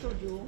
studio.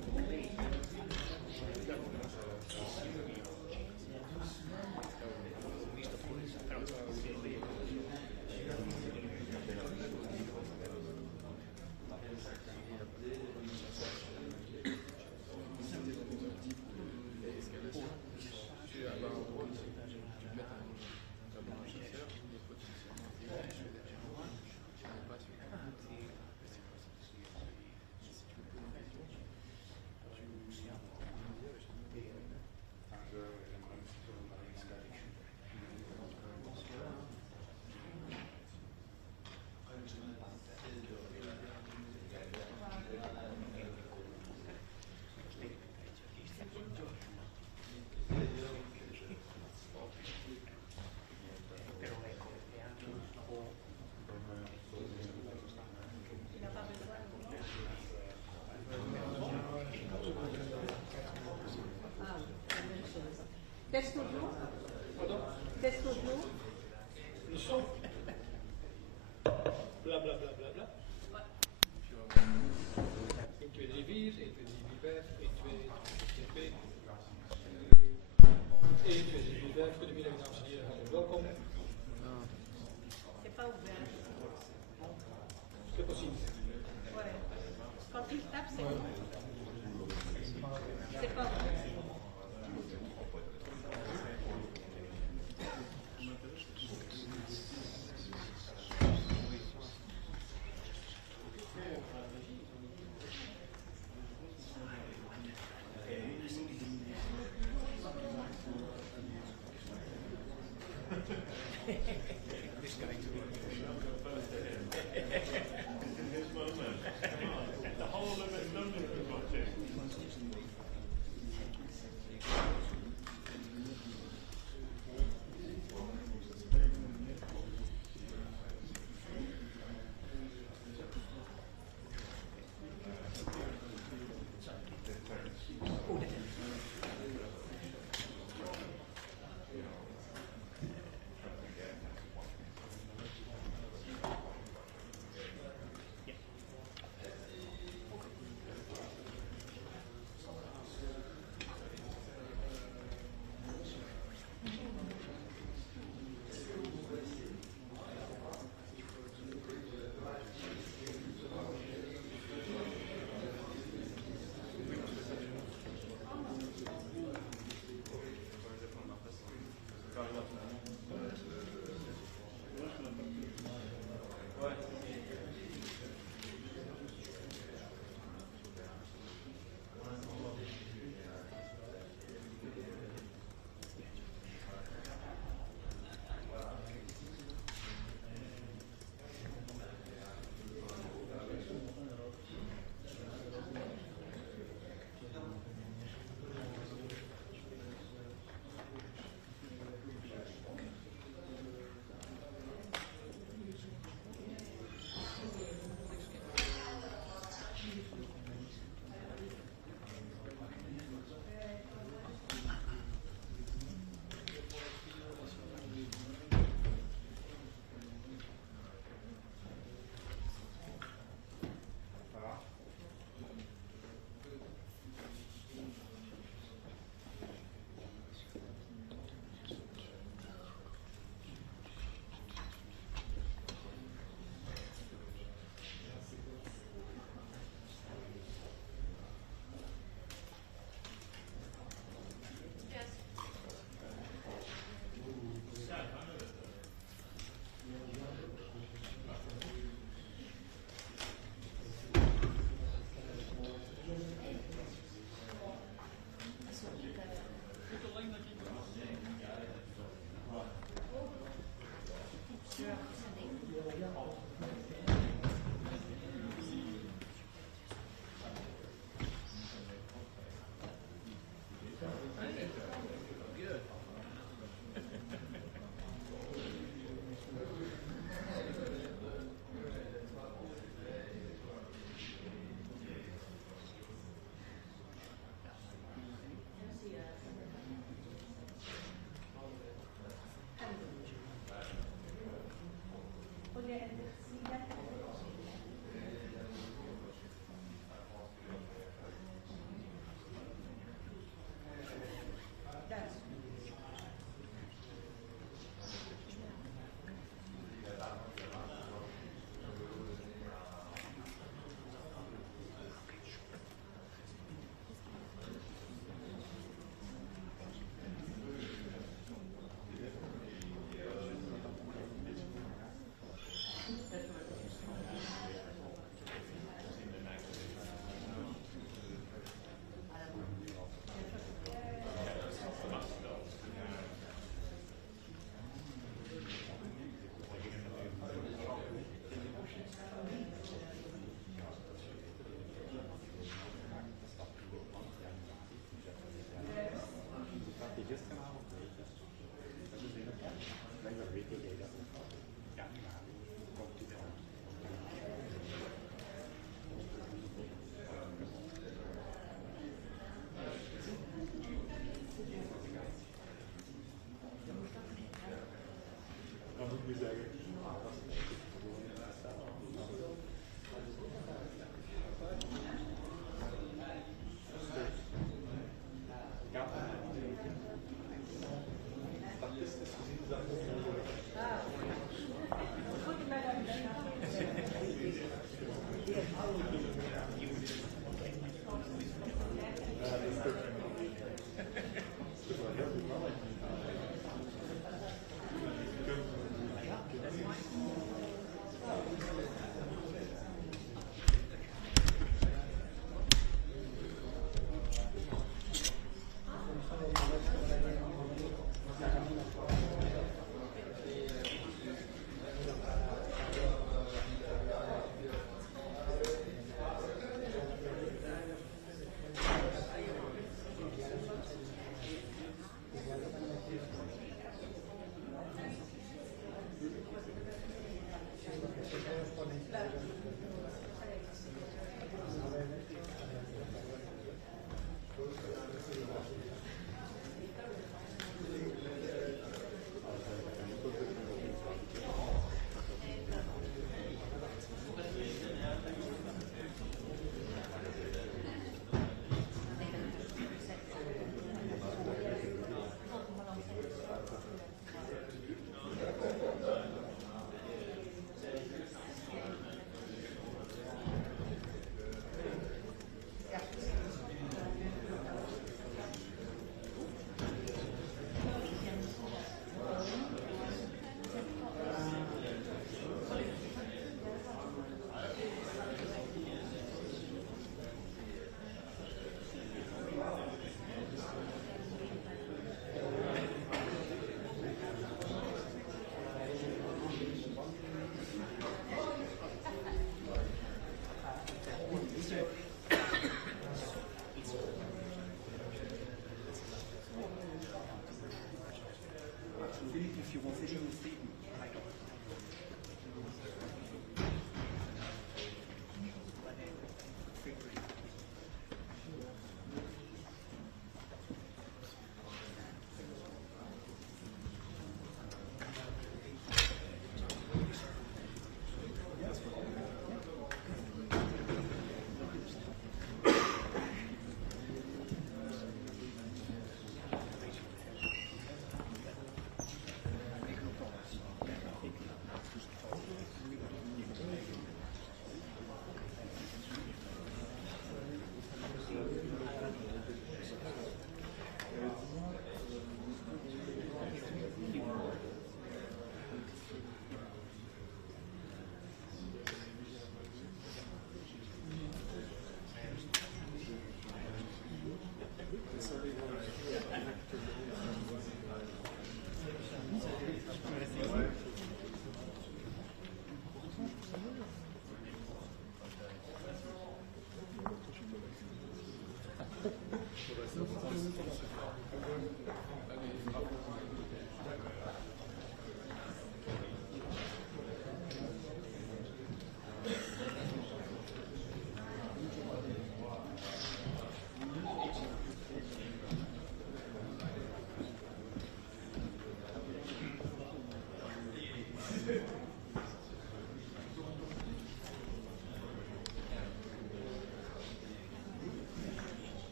Qu'est-ce que vous? Qu'est-ce que vous? Le son. Bla bla bla bla bla. 1, 2, 3, 4, 1, 2, 3, 4, 1, 2, 3, 4. 1, 2, 3, 4. Goedemiddag dames en heren, hartelijk welkom. C'est pas ouvert. C'est possible. Ouais. Quand il tape, c'est bon. C'est pas ouvert.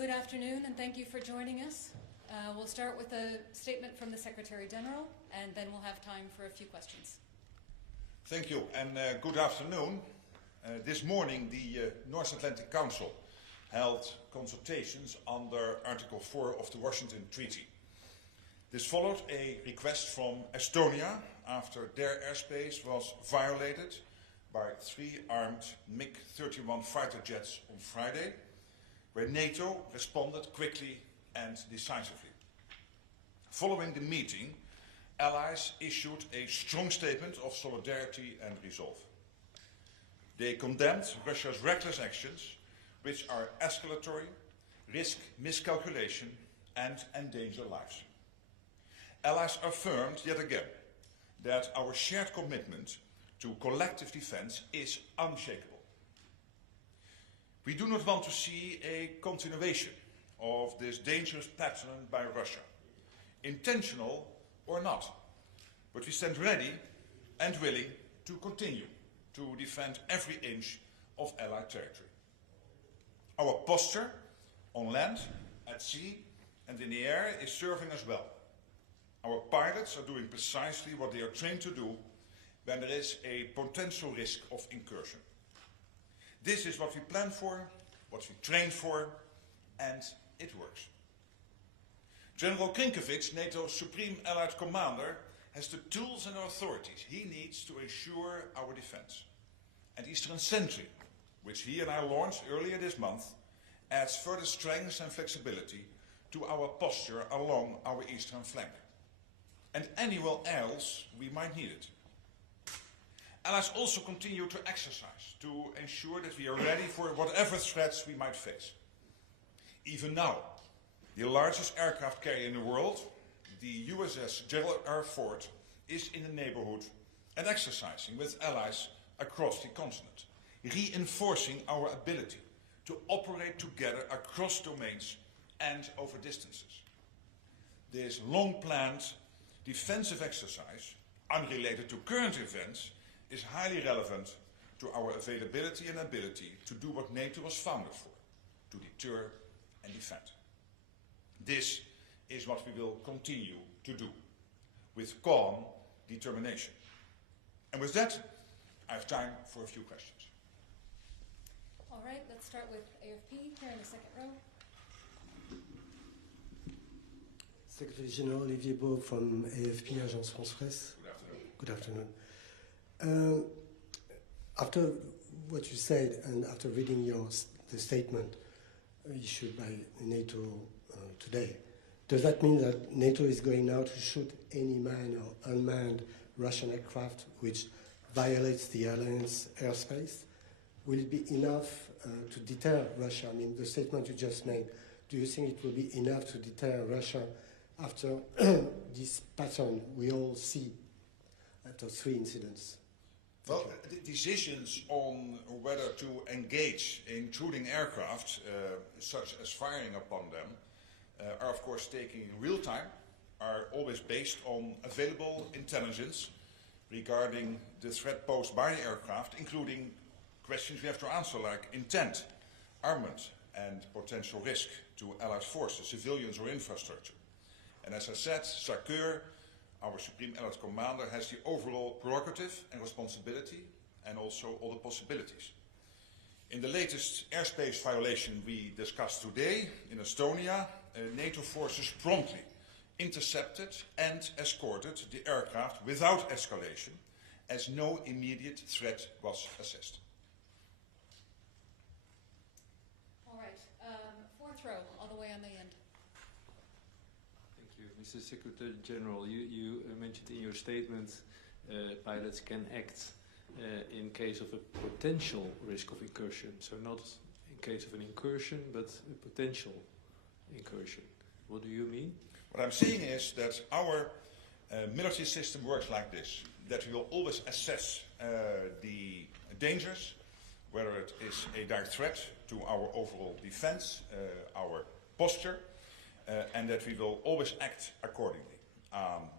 Good afternoon, and thank you for joining us. We'll start with a statement from the Secretary General, and then we'll have time for a few questions. Thank you, and good afternoon. This morning, the North Atlantic Council held consultations under Article 4 of the Washington Treaty. This followed a request from Estonia after their airspace was violated by 3 armed MiG-31 fighter jets on Friday, where NATO responded quickly and decisively. Following the meeting, allies issued a strong statement of solidarity and resolve. They condemned Russia's reckless actions, which are escalatory, risk miscalculation, and endanger lives. Allies affirmed yet again that our shared commitment to collective defense is unshakable. We do not want to see a continuation of this dangerous pattern by Russia, intentional or not, but we stand ready and willing to continue to defend every inch of Allied territory. Our posture on land, at sea and in the air is serving us well. Our pilots are doing precisely what they are trained to do when there is a potential risk of incursion. This is what we plan for, what we train for, and it works. General Krinkovic, NATO's Supreme Allied Commander, has the tools and authorities he needs to ensure our defense. And Eastern Sentry, which he and I launched earlier this month, adds further strength and flexibility to our posture along our eastern flank. And anywhere else we might need it. Allies also continue to exercise to ensure that we are ready for whatever threats we might face. Even now, the largest aircraft carrier in the world, the USS Gerald R. Ford, is in the neighborhood and exercising with allies across the continent, reinforcing our ability to operate together across domains and over distances. This long-planned defensive exercise, unrelated to current events, is highly relevant to our availability and ability to do what NATO was founded for, to deter and defend. This is what we will continue to do, with calm determination. And with that, I have time for a few questions. All right, let's start with AFP, here in the second row. Secretary General Olivier Beau from AFP, Agence France Presse. Good afternoon. Good afternoon. After what you said and after reading the statement issued by NATO today, does that mean that NATO is going now to shoot any manned or unmanned Russian aircraft which violates the alliance airspace? Will it be enough to deter Russia? I mean, the statement you just made, do you think it will be enough to deter Russia after this pattern we all see after 3 incidents? Well, the decisions on whether to engage intruding aircraft, such as firing upon them, are of course taken in real time, are always based on available intelligence regarding the threat posed by the aircraft, including questions we have to answer like intent, armament, and potential risk to Allied forces, civilians or infrastructure. And as I said, SACEUR, our Supreme Allied Commander, has the overall prerogative and responsibility and also all the possibilities. In the latest airspace violation we discussed today in Estonia, NATO forces promptly intercepted and escorted the aircraft without escalation, as no immediate threat was assessed. All right, fourth row, all the way on the end. Thank you. Mr. Secretary General, you mentioned in your statement pilots can act in case of a potential risk of incursion. So not in case of an incursion, but a potential incursion. What do you mean? What I'm saying is that our military system works like this, that we will always assess the dangers, whether it is a direct threat to our overall defense, our posture, and that we will always act accordingly.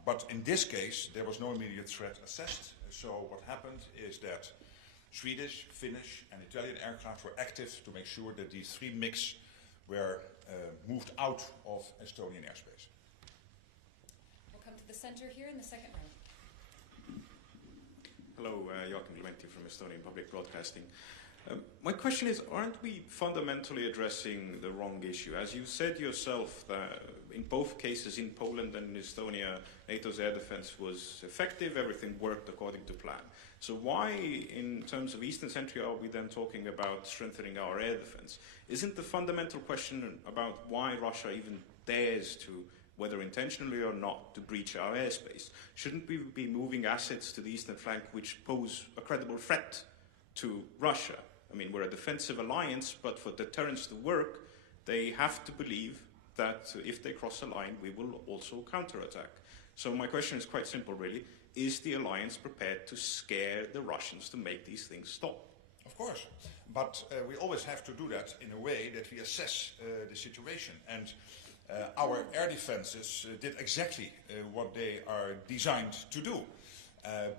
But in this case, there was no immediate threat assessed. So what happened is that Swedish, Finnish and Italian aircraft were active to make sure that these 3 MiGs were moved out of Estonian airspace. We'll come to the center here in the second row. Hello, Joachim Clementi from Estonian Public Broadcasting. My question is, aren't we fundamentally addressing the wrong issue? As you said yourself, that in both cases, in Poland and in Estonia, NATO's air defense was effective, everything worked according to plan. So why, in terms of Eastern Century, are we then talking about strengthening our air defense? Isn't the fundamental question about why Russia even dares to, whether intentionally or not, to breach our airspace? Shouldn't we be moving assets to the eastern flank which pose a credible threat to Russia? I mean, we're a defensive alliance, but for deterrence to work, they have to believe that if they cross a line, we will also counterattack. So my question is quite simple, really. Is the alliance prepared to scare the Russians to make these things stop? Of course, but we always have to do that in a way that we assess the situation. And our air defenses did exactly what they are designed to do.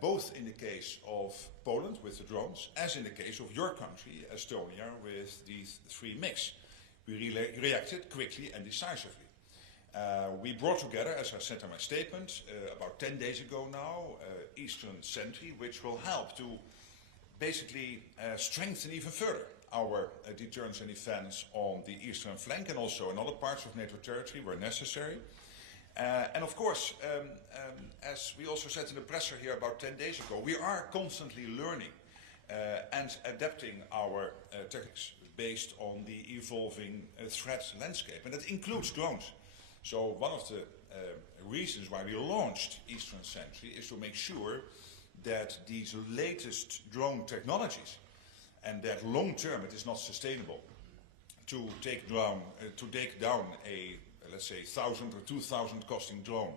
Both in the case of Poland with the drones, as in the case of your country, Estonia, with these 3 MiGs. We reacted quickly and decisively. We brought together, as I said in my statement, about 10 days ago now, Eastern Sentry, which will help to basically strengthen even further our deterrence and defense on the eastern flank and also in other parts of NATO territory where necessary. And of course, as we also said in the presser here about 10 days ago, we are constantly learning and adapting our tactics based on the evolving threat landscape, and that includes drones. So one of the reasons why we launched Eastern Sentry is to make sure that these latest drone technologies, and that long term it is not sustainable to take down a, let's say, 1,000 or 2,000 costing drone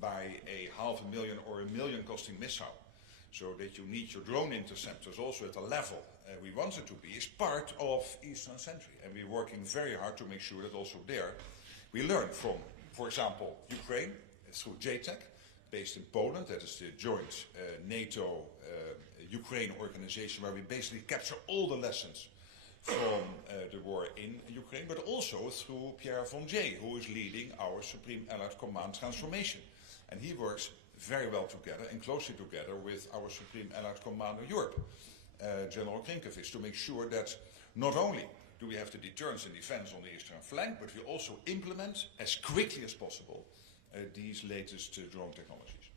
by a 500,000 or $1 million costing missile, so that you need your drone interceptors also at the level we want it to be, is part of Eastern Sentry. And we're working very hard to make sure that also there we learn from, for example, Ukraine through JTAC, based in Poland. That is the joint NATO-Ukraine organization where we basically capture all the lessons from the war in Ukraine, but also through Pierre von Jay, who is leading our Supreme Allied Command transformation. And he works very well together and closely together with our Supreme Allied Commander Europe, General Krinkovic, to make sure that not only do we have the deterrence and defense on the eastern flank, but we also implement as quickly as possible these latest drone technologies.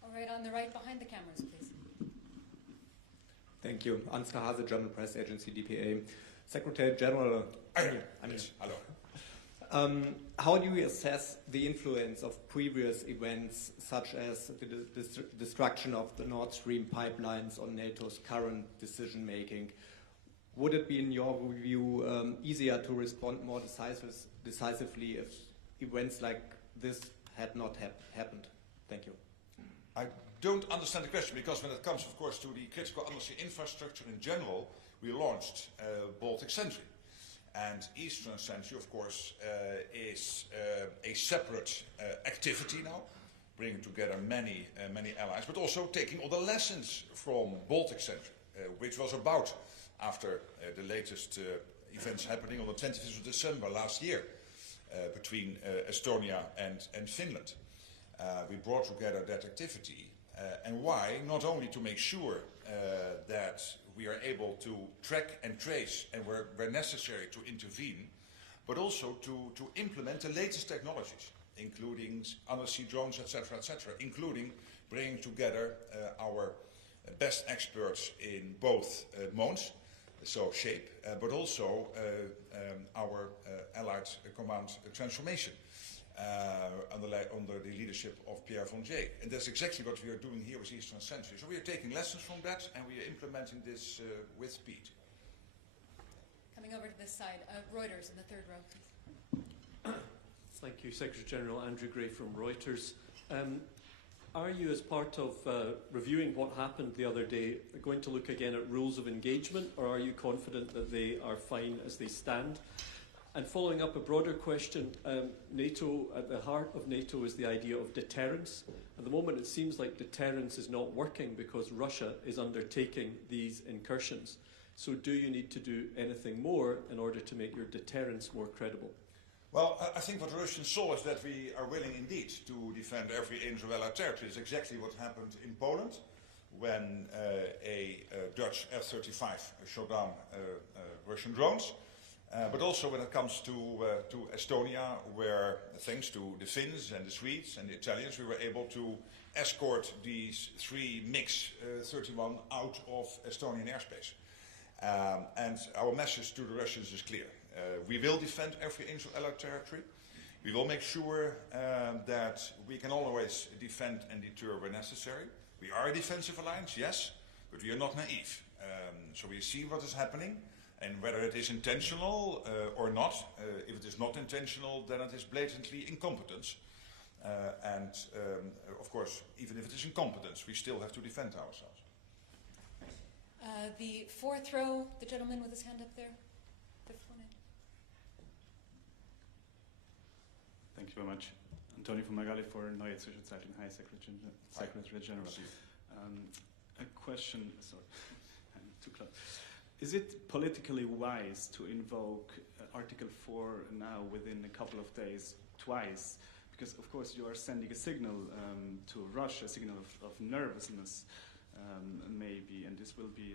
All right, on the right behind the cameras, please. Thank you. Ansgar Hase, German Press Agency, DPA. Secretary General. Yes, hello. How do you assess the influence of previous events, such as the destruction of the Nord Stream pipelines, on NATO's current decision-making? Would it be, in your view, easier to respond more decisively if events like this had not happened? Thank you. I don't understand the question, because when it comes, of course, to the critical undersea infrastructure in general, we launched Baltic Sentry. And Eastern Sentry, of course, is a separate activity now, bringing together many allies, but also taking all the lessons from Baltic Sentry, which was about, after the latest events happening on the 25th of December last year between Estonia and Finland. We brought together that activity, and why? Not only to make sure that we are able to track and trace and where necessary to intervene, but also to implement the latest technologies, including undersea drones, etc., including bringing together our best experts in both modes, so shape, but also our Allied Command transformation under the leadership of Pierre von Jay. And that's exactly what we are doing here with Eastern Sentry. So we are taking lessons from that, and we are implementing this with speed. Coming over to this side, Reuters in the third row, please. Thank you, Secretary General Andrew Gray from Reuters. Are you, as part of reviewing what happened the other day, going to look again at rules of engagement, or are you confident that they are fine as they stand? And following up a broader question, NATO, at the heart of NATO is the idea of deterrence. At the moment it seems like deterrence is not working because Russia is undertaking these incursions. So do you need to do anything more in order to make your deterrence more credible? Well, I think what the Russians saw is that we are willing indeed to defend every inch of our territory. It's exactly what happened in Poland when a Dutch F-35 shot down Russian drones. But also when it comes to Estonia, where thanks to the Finns and the Swedes and the Italians, we were able to escort these 3 MiG-31 out of Estonian airspace. And our message to the Russians is clear. We will defend every inch of Allied territory. We will make sure that we can always defend and deter where necessary. We are a defensive alliance, yes, but we are not naive. So we see what is happening, and whether it is intentional or not. If it is not intentional, then it is blatantly incompetence. Of course, even if it is incompetence, we still have to defend ourselves. The 4th row, the gentleman with his hand up there. 5th one in. Thank you very much. Antonio from Magali for Neue Zwischenzeitung. Hi, Secretary General. A question, sorry, I'm too close. Is it politically wise to invoke Article 4 now within a couple of days, twice? Because, of course, you are sending a signal to Russia, a signal of nervousness, maybe, and this will be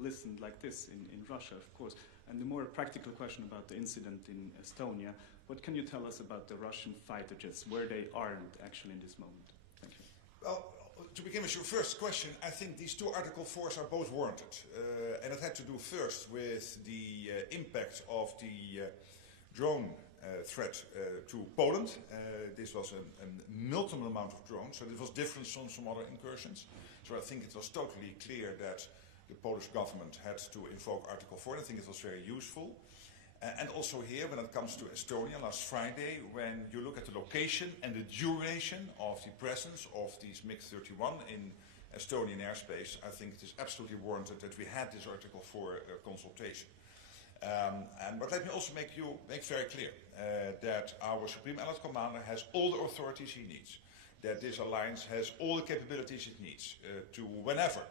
listened like this in Russia, of course. And the more practical question about the incident in Estonia, what can you tell us about the Russian fighter jets, where they aren't actually in this moment? Thank you. Well, to begin with your first question, I think these 2 Article 4s are both warranted. And it had to do first with the impact of the drone threat to Poland. This was a multiple amount of drones, so it was different from some other incursions. So I think it was totally clear that the Polish government had to invoke Article 4, and I think it was very useful. And also here, when it comes to Estonia, last Friday, when you look at the location and the duration of the presence of these MiG-31 in Estonian airspace, I think it is absolutely warranted that we had this Article 4 consultation. But let me also make very clear that our Supreme Allied Commander has all the authorities he needs, that this alliance has all the capabilities it needs to, whenever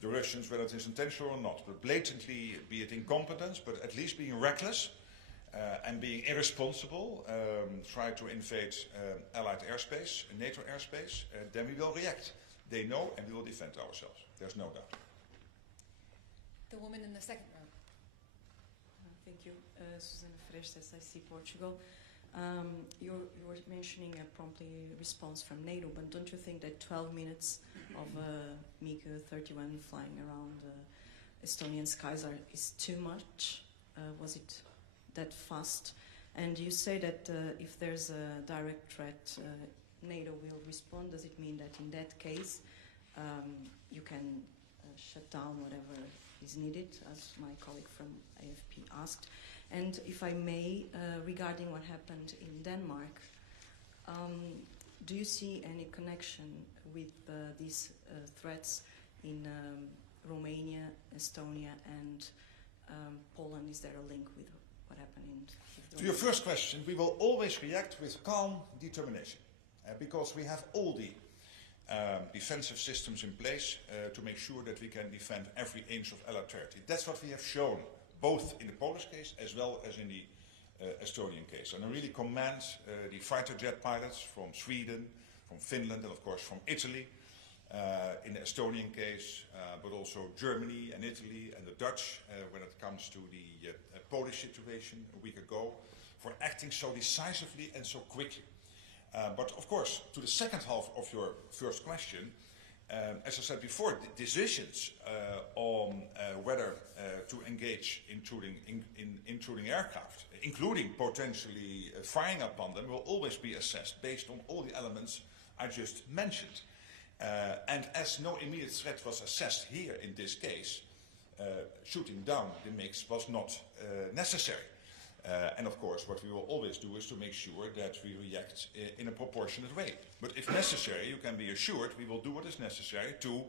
the Russians, whether it is intentional or not, but blatantly, be it incompetence, but at least being reckless and being irresponsible, try to invade Allied airspace, NATO airspace, then we will react. They know, and we will defend ourselves. There's no doubt. The woman in the 2nd row. Thank you. Susana Frestas, IC Portugal. You were mentioning a promptly response from NATO, but don't you think that 12 minutes of MiG-31 flying around Estonian skies is too much? Was it that fast? And you say that if there's a direct threat, NATO will respond. Does it mean that in that case you can shut down whatever is needed, as my colleague from AFP asked? And if I may, regarding what happened in Denmark, do you see any connection with these threats in Romania, Estonia, and Poland? Is there a link with what happened in Romania? To your first question, we will always react with calm determination, because we have all the defensive systems in place to make sure that we can defend every inch of Allied territory. That's what we have shown, both in the Polish case as well as in the Estonian case. And I really commend the fighter jet pilots from Sweden, from Finland, and of course from Italy, in the Estonian case, but also Germany and Italy and the Dutch when it comes to the Polish situation a week ago, for acting so decisively and so quickly. But of course, to the second half of your first question, as I said before, the decisions on whether to engage intruding aircraft, including potentially firing upon them, will always be assessed based on all the elements I just mentioned. And as no immediate threat was assessed here in this case, shooting down the MiGs was not necessary. And of course, what we will always do is to make sure that we react in a proportionate way. But if necessary, you can be assured we will do what is necessary to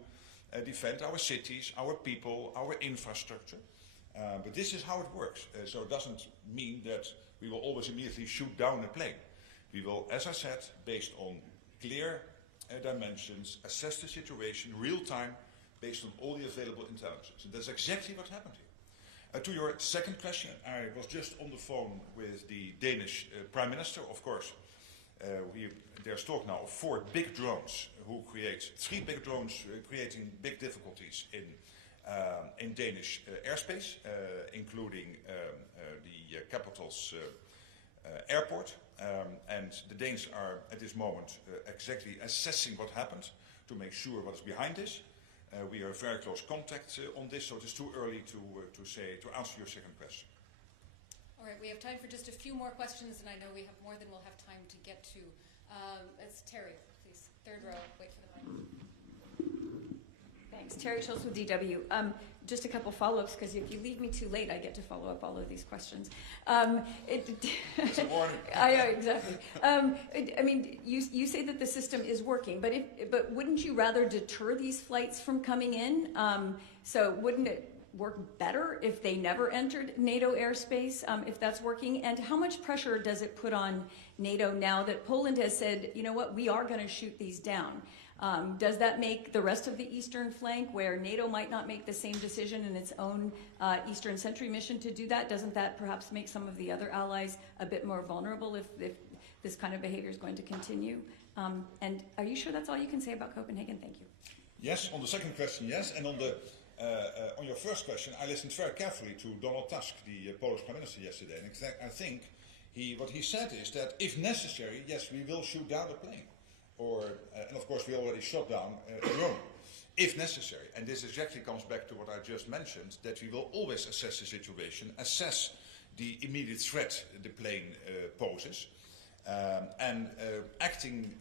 defend our cities, our people, our infrastructure. But this is how it works. So it doesn't mean that we will always immediately shoot down a plane. We will, as I said, based on clear dimensions, assess the situation real time, based on all the available intelligence. And that's exactly what happened here. To your second question, I was just on the phone with the Danish Prime Minister. Of course, there's talk now of 4 big drones who create 3 big drones creating big difficulties in Danish airspace, including the capital's airport. And the Danes are at this moment exactly assessing what happened to make sure what is behind this. We are in very close contact on this, so it is too early to answer your second question. All right, we have time for just a few more questions, and I know we have more than we'll have time to get to. It's Terry, please. Third row, wait for the mic. Thanks. Terry Schultz with DW. Just a couple follow-ups, because if you leave me too late, I get to follow up all of these questions. It's a warning. I know, exactly. I mean, you say that the system is working, but wouldn't you rather deter these flights from coming in? So wouldn't it work better if they never entered NATO airspace, if that's working? And how much pressure does it put on NATO now that Poland has said, you know what, we are going to shoot these down? Does that make the rest of the eastern flank, where NATO might not make the same decision in its own Eastern Sentry mission to do that, doesn't that perhaps make some of the other allies a bit more vulnerable if this kind of behavior is going to continue? And are you sure that's all you can say about Copenhagen? Thank you. Yes, on the second question, yes. And on your first question, I listened very carefully to Donald Tusk, the Polish Prime Minister, yesterday. And I think what he said is that if necessary, yes, we will shoot down the plane. And of course we already shot down Rome, if necessary. And this exactly comes back to what I just mentioned, that we will always assess the situation, assess the immediate threat the plane poses, and acting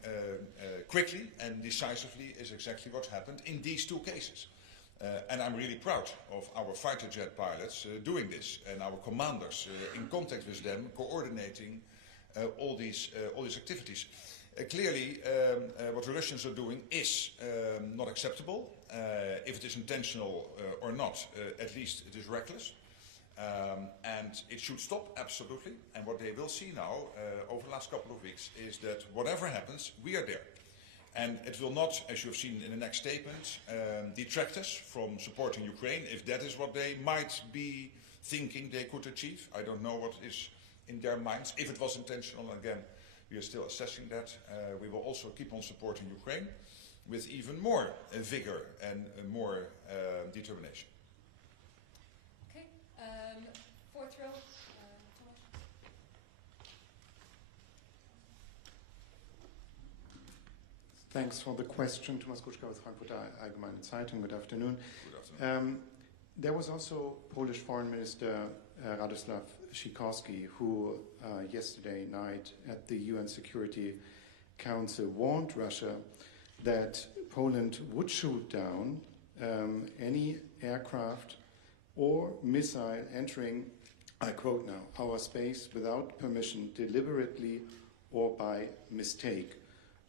quickly and decisively is exactly what happened in these 2 cases. And I'm really proud of our fighter jet pilots doing this, and our commanders in contact with them, coordinating all these activities. Clearly, what the Russians are doing is not acceptable. If it is intentional or not, at least it is reckless. And it should stop, absolutely. And what they will see now, over the last couple of weeks, is that whatever happens, we are there. And it will not, as you have seen in the next statement, detract us from supporting Ukraine, if that is what they might be thinking they could achieve. I don't know what is in their minds. If it was intentional, again, we are still assessing that. We will also keep on supporting Ukraine with even more vigor and more determination. Okay, 4th row. Thanks for the question. Thomas Kuczka with Frankfurter Allgemeine Zeitung. Good afternoon. Good afternoon. There was also Polish Foreign Minister Radosław Sikorski, who yesterday night at the UN Security Council warned Russia that Poland would shoot down any aircraft or missile entering, I quote now, our space without permission, deliberately or by mistake,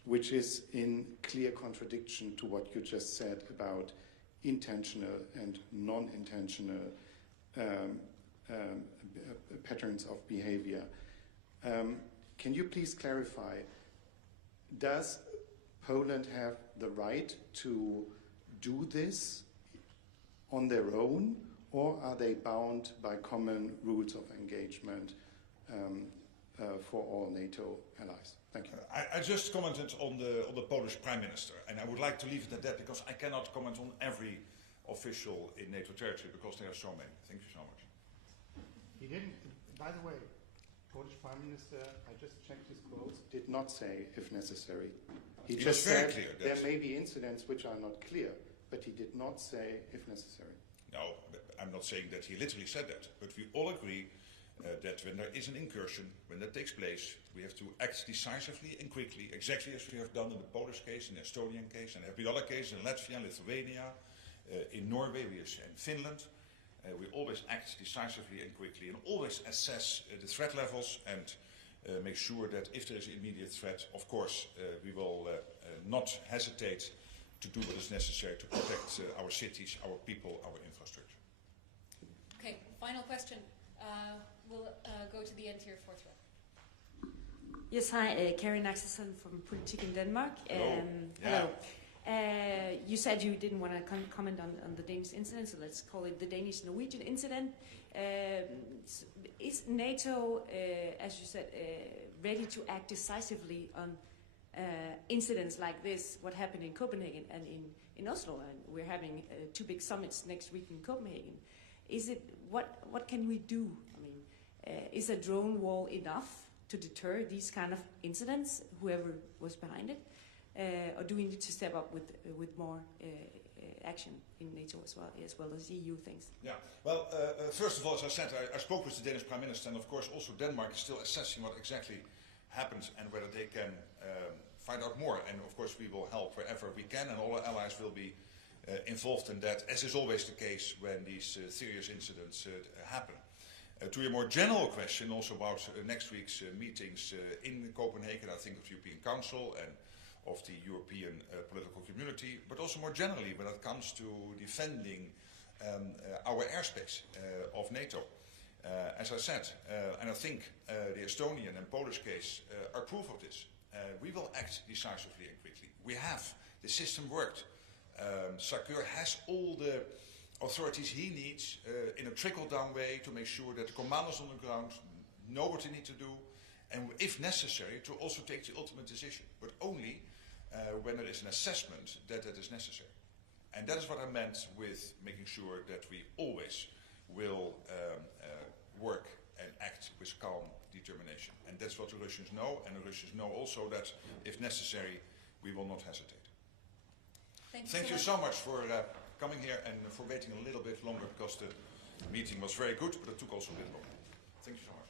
which is in clear contradiction to what you just said about intentional and non-intentional patterns of behavior. Can you please clarify, does Poland have the right to do this on their own, or are they bound by common rules of engagement for all NATO allies? Thank you. I just commented on the Polish Prime Minister, and I would like to leave it at that because I cannot comment on every official in NATO territory because there are so many. Thank you so much. He didn't, by the way, Polish Prime Minister, I just checked his quotes, did not say if necessary. He just said there may be incidents which are not clear, but he did not say if necessary. No, I'm not saying that he literally said that, but we all agree that when there is an incursion, when that takes place, we have to act decisively and quickly, exactly as we have done in the Polish case, in the Estonian case, and there have been other cases in Latvia, Lithuania, in Norway, in Finland. We always act decisively and quickly and always assess the threat levels and make sure that if there is an immediate threat, of course, we will not hesitate to do what is necessary to protect our cities, our people, our infrastructure. Okay, final question. We'll go to the end here, 4th row. Yes, hi, Karen Axelsen from Politik in Denmark. Hello. Hello. You said you didn't want to comment on the Danish incident, so let's call it the Danish-Norwegian incident. Is NATO, as you said, ready to act decisively on incidents like this, what happened in Copenhagen and in Oslo, and we're having 2 big summits next week in Copenhagen? Is it, what can we do? I mean, is a drone wall enough to deter these kind of incidents, whoever was behind it? Or do we need to step up with more action in NATO as well as EU things? Yeah, well, first of all, as I said, I spoke with the Danish Prime Minister, and of course also Denmark is still assessing what exactly happened and whether they can find out more. And of course we will help wherever we can, and all our allies will be involved in that, as is always the case when these serious incidents happen. To your more general question also about next week's meetings in Copenhagen, I think of the European Council and of the European political community, but also more generally when it comes to defending our airspace of NATO. As I said, and I think the Estonian and Polish case are proof of this. We will act decisively and quickly. We have. The system worked. Sakur has all the authorities he needs in a trickle-down way to make sure that the commanders on the ground know what they need to do, and if necessary, to also take the ultimate decision, but only when there is an assessment that that is necessary. And that is what I meant with making sure that we always will work and act with calm determination. And that's what the Russians know, and the Russians know also that, if necessary, we will not hesitate. Thank you so much for coming here and for waiting a little bit longer, because the meeting was very good, but it took also a bit longer. Thank you so much.